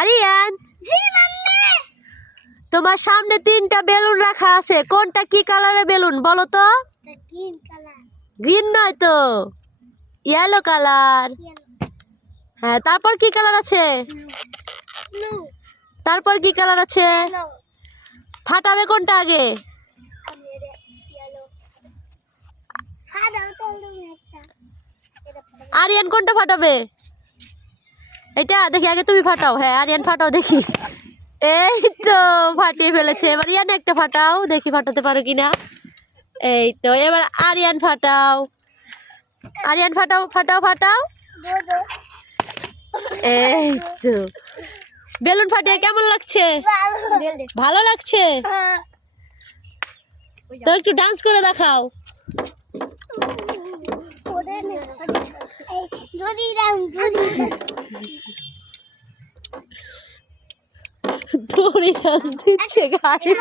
আরিয়ান, তোমার সামনে 3টা বেলুন রাখা আছে, কোনটা কি কালারের বেলুন বলো তো? গ্রিন নয় তো, ইয়েলো কালার। হ্যাঁ, তারপর কি কালার আছে? তারপর কি কালার আছে? ফাটাবে কোনটা আগে? আরিয়ান কোনটা ফাটাবে? এটা দেখি, আগে তুমি ফাটাও। হ্যাঁ, আরিয়ান ফাটাও দেখি। এই তো ফাটিয়ে ফেলেছে। এবার ইয়ান একটা ফাটাও দেখি, ফাটাতে পারো কিনা। এই তো, এবার আরিয়ান ফাটাও। আরিয়ান ফাটাও, ফাটাও, ফাটাও। এই তো, বেলুন ফাটিয়ে কেমন লাগছে? ভালো লাগছে তো, একটু ডান্স করে দেখাও। দড়ি ডান্স দিচ্ছে গায়ে।